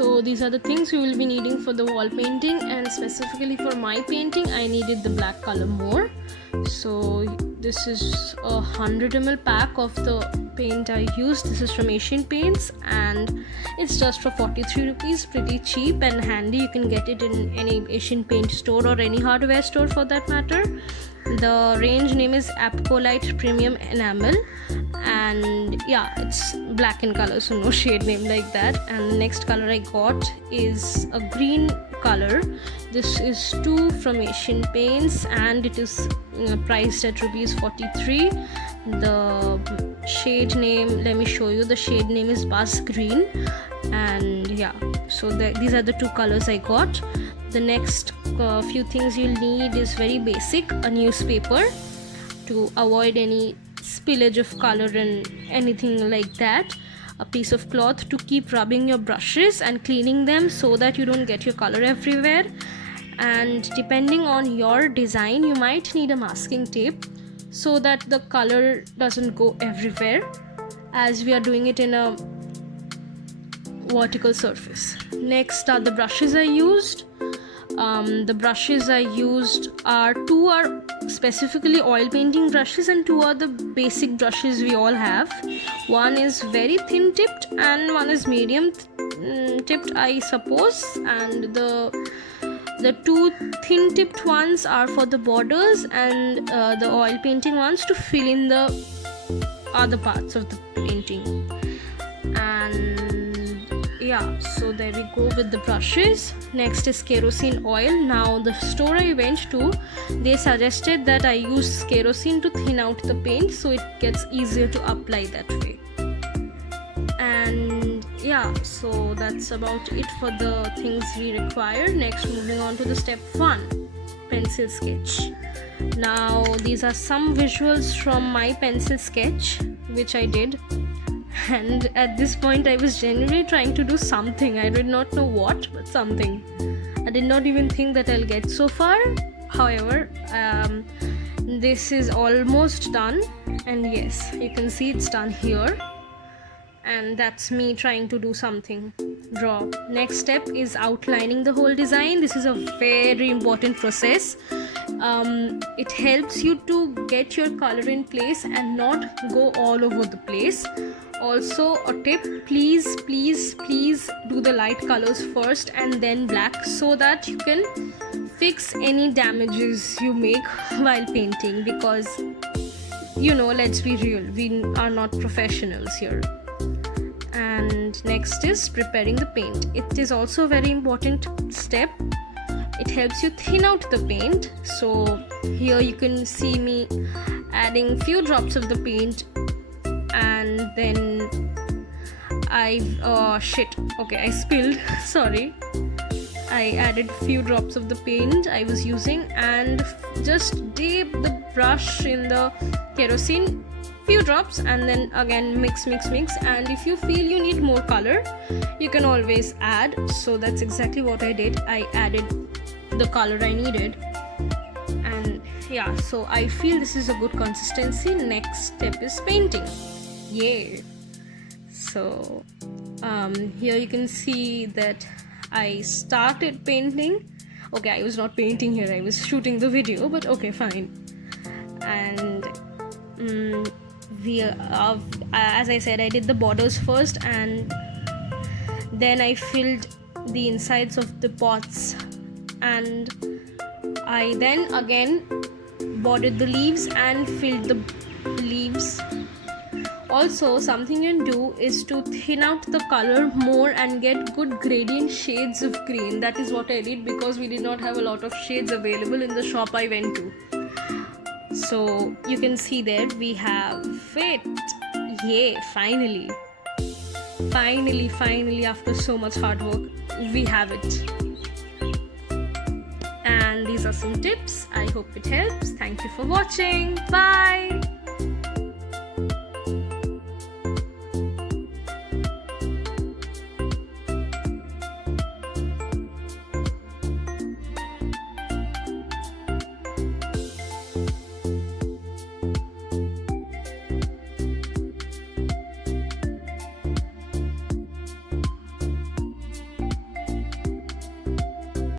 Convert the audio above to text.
So these are the things you will be needing for the wall painting, and specifically for my painting I needed the black color more. So this is a 100 ml pack of the paint I used. This is from Asian Paints and it's just for 43 rupees, pretty cheap and handy. You can get it in any Asian Paint store or any hardware store for that matter. The range name is Apcolite Premium Enamel, and yeah, it's black in color, so no shade name like that. And the next color I got is a green color. This is 2 from Asian Paints and it is priced at rupees 43. The shade name, let me show you, the shade name is Buzz Green. And yeah, so these are the 2 colors I got. The next few things you'll need is very basic: a newspaper to avoid any spillage of color and anything like that, a piece of cloth to keep rubbing your brushes and cleaning them so that you don't get your color everywhere, and depending on your design you might need a masking tape so that the color doesn't go everywhere, as we are doing it in a vertical surface. Next are the brushes I used. The brushes I used are 2 are specifically oil painting brushes and 2 are the basic brushes we all have. One is very thin tipped and one is medium tipped, I suppose, and the 2 thin tipped ones are for the borders and the oil painting ones to fill in the other parts of the painting. And yeah, so there we go with the brushes. Next is kerosene oil. Now the store I went to, they suggested that I use kerosene to thin out the paint so it gets easier to apply that way. And yeah, so that's about it for the things we require. Next, moving on to the step 1, pencil sketch. Now these are some visuals from my pencil sketch which I did, and at this point I was genuinely trying to do something. I did not know what, but something. I did not even think that I'll get so far. However, this is almost done, and yes, you can see it's done here, and that's me trying to do something, draw. Next step is outlining the whole design. This is a very important process. It helps you to get your color in place and not go all over the place. Also a tip, please do the light colors first and then black so that you can fix any damages you make while painting, because you know, let's be real, we are not professionals here. And next is preparing the paint. It is also a very important step. It helps you thin out the paint. So here you can see me adding few drops of the paint, and then I spilled sorry, I added few drops of the paint I was using and just dip the brush in the kerosene, few drops, and then again mix, and if you feel you need more color you can always add. So that's exactly what I did. I added the color I needed, and yeah, so I feel this is a good consistency. Next step is painting. Yay! So here you can see that I started painting. Okay, I was not painting here, I was shooting the video, but okay, fine. And as I said, I did the borders first, and then I filled the insides of the pots, and I then again bordered the leaves and filled the leaves. Also, something you can do is to thin out the color more and get good gradient shades of green. That is what I did, because we did not have a lot of shades available in the shop I went to. So you can see there we have it. Yay, finally after so much hard work we have it. And these are some tips. I hope it helps. Thank you for watching. Bye.